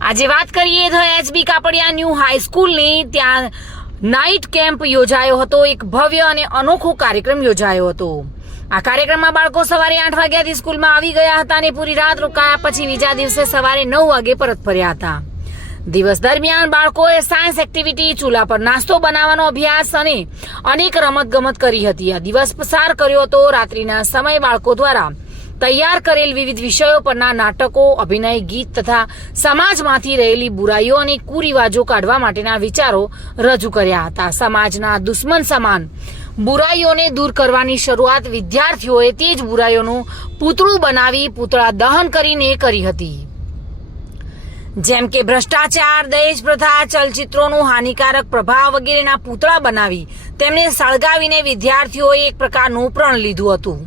આજે વાત કરીએ તો એચબી કાપડિયા ન્યૂ હાઈસ્કૂલની ત્યાં નાઇટ કેમ્પ યોજાયો હતો। એક ભવ્ય અને અનોખો કાર્યક્રમ યોજાયો હતો। આ કાર્યક્રમમાં બાળકો સવારે 8 વાગ્યાથી સ્કૂલમાં આવી ગયા હતા અને પૂરી રાત રોકાયા પછી બીજા દિવસે સવારે 9 વાગે પરત ફર્યા હતા। દિવસ દરમિયાન બાળકોએ સાયન્સ એક્ટિવિટી, ચૂલા પર નાસ્તો બનાવવાનો અભ્યાસ અને અનેક રમતગમત કરી હતી। આ દિવસ પસાર કર્યો હતો। રાત્રિના સમયે બાળકો દ્વારા તૈયાર કરેલ વિવિધ વિષયો પરના નાટકો, અભિનય, ગીત તથા સમાજમાંથી રહેલી બુરાઈઓ અને કુરિવાજો કાઢવા માટેના વિચારો રજૂ કર્યા હતા। સમાજના દુશ્મન સમાન બુરાઈઓને દૂર કરવાની શરૂઆત વિદ્યાર્થીઓએ તે જ બુરાઈઓનું પૂતળું બનાવી પૂતળા દહન કરીને કરી હતી। જેમ કે ભ્રષ્ટાચાર, દહેજ પ્રથા, ચલચિત્રોનું હાનિકારક પ્રભાવ વગેરેના પૂતળા બનાવી તેમને સળગાવીને વિદ્યાર્થીઓએ એક પ્રકારનું પ્રણ લીધું હતું।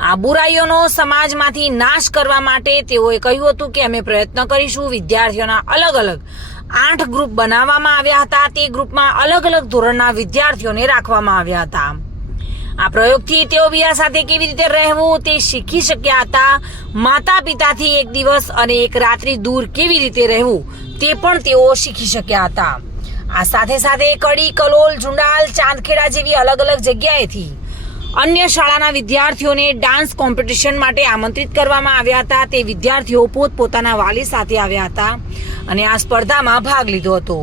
આ બુરાઈઓનો સમાજમાંથી નાશ કરવા માટે તેઓએ કહ્યું હતું કે અમે પ્રયત્ન કરીશું। વિદ્યાર્થીઓના અલગ અલગ 8 ગ્રુપ બનાવવામાં આવ્યા હતા। તે ગ્રુપમાં અલગ અલગ ધોરણના વિદ્યાર્થીઓને રાખવામાં આવ્યા હતા। આ પ્રયોગથી તેઓ બીજા સાથે કેવી રીતે રહેવું તે શીખી શક્યા હતા। માતા પિતાથી એક દિવસ અને એક રાત્રિ દૂર કેવી રીતે રહેવું તે પણ તેઓ શીખી શક્યા હતા। આ સાથે સાથે કડી, કલોલ, ઝુંડાલ, ચાંદખેડા જેવી અલગ અલગ જગ્યાએથી અન્ય શાળાના વિદ્યાર્થીઓને ડાન્સ કોમ્પિટિશન માટે આમંત્રિત કરવામાં આવ્યા હતા। તે વિદ્યાર્થીઓ પોતપોતાના વાલી સાથે આવ્યા હતા અને આ સ્પર્ધામાં ભાગ લીધો હતો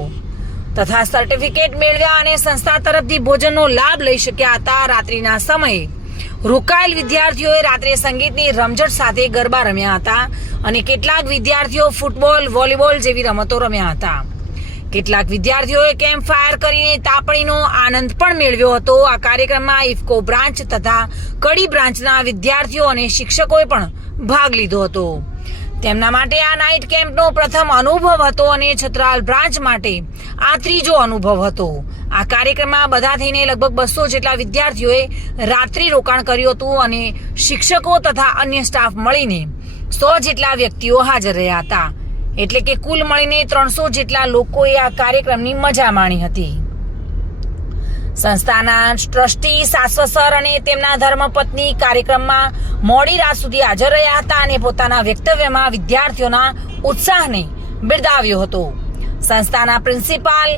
તથા સર્ટિફિકેટ મેળવ્યા અને સંસ્થા તરફથી ભોજનનો લાભ લઈ શક્યા હતા। રાત્રિના સમયે રોકાયેલ વિદ્યાર્થીઓએ રાત્રે સંગીતની રમઝટ સાથે ગરબા રમ્યા હતા અને કેટલાક વિદ્યાર્થીઓ ફૂટબોલ, વોલીબોલ જેવી રમતો રમ્યા હતા। કેટલાક વિદ્યાર્થીઓએ કેમ્પ ફાયર કરીને તાપણીનો આનંદ પણ મેળવ્યો હતો। આ કાર્યક્રમમાં ઇફકો બ્રાન્ચ તથા કડી બ્રાન્ચના વિદ્યાર્થીઓ અને શિક્ષકોએ પણ ભાગ લીધો હતો। તેમના માટે આ નાઇટ કેમ્પનો પ્રથમ અનુભવ હતો અને છત્રાલ બ્રાન્ચ માટે આ ત્રીજો અનુભવ હતો। આ કાર્યક્રમમાં બધા થઈને લગભગ 200 જેટલા વિદ્યાર્થીઓએ રાત્રિ રોકાણ કર્યું હતું અને શિક્ષકો તથા અન્ય સ્ટાફ મળીને 100 જેટલા વ્યક્તિઓ હાજર રહ્યા હતા। એટલે કે કુલ મળીને 300 જેટલા લોકોએ આ કાર્યક્રમની મજા માણી હતી। સંસ્થાના ટ્રસ્ટી શાશ્વત સર અને તેમના ધર્મપત્ની કાર્યક્રમમાં મોડી રાત સુધી હાજર રહ્યા હતા અને પોતાના વક્તવ્યમાં વિદ્યાર્થીઓના ઉત્સાહને બિરદાવ્યો હતો। સંસ્થાના પ્રિન્સિપાલ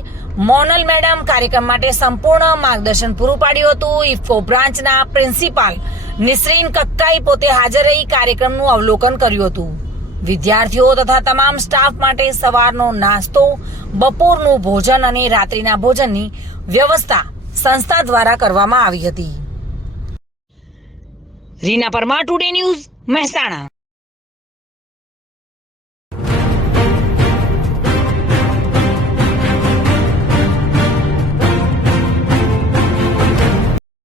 મોનલ મેડમ કાર્યક્રમ માટે સંપૂર્ણ માર્ગદર્શન પૂરું પાડ્યું હતું। ઇફકો બ્રાન્ચના પ્રિન્સિપાલ નિસરીન કક્કાઈ પોતે હાજર રહી કાર્યક્રમનું અવલોકન કર્યું હતું। વિદ્યાર્થીઓ તથા તમામ સ્ટાફ માટે સવારનો નાસ્તો, બપોરનું ભોજન અને રાત્રિના ભોજનની વ્યવસ્થા સંસ્થા દ્વારા કરવામાં આવી હતી। Reena Parmar, today news, Mehsana.